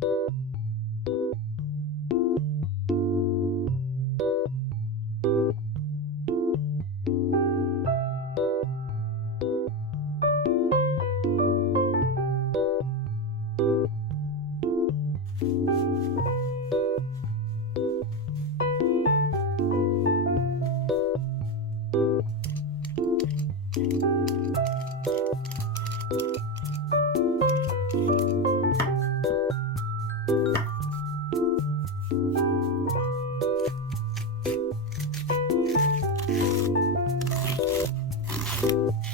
Thank you. Thank you.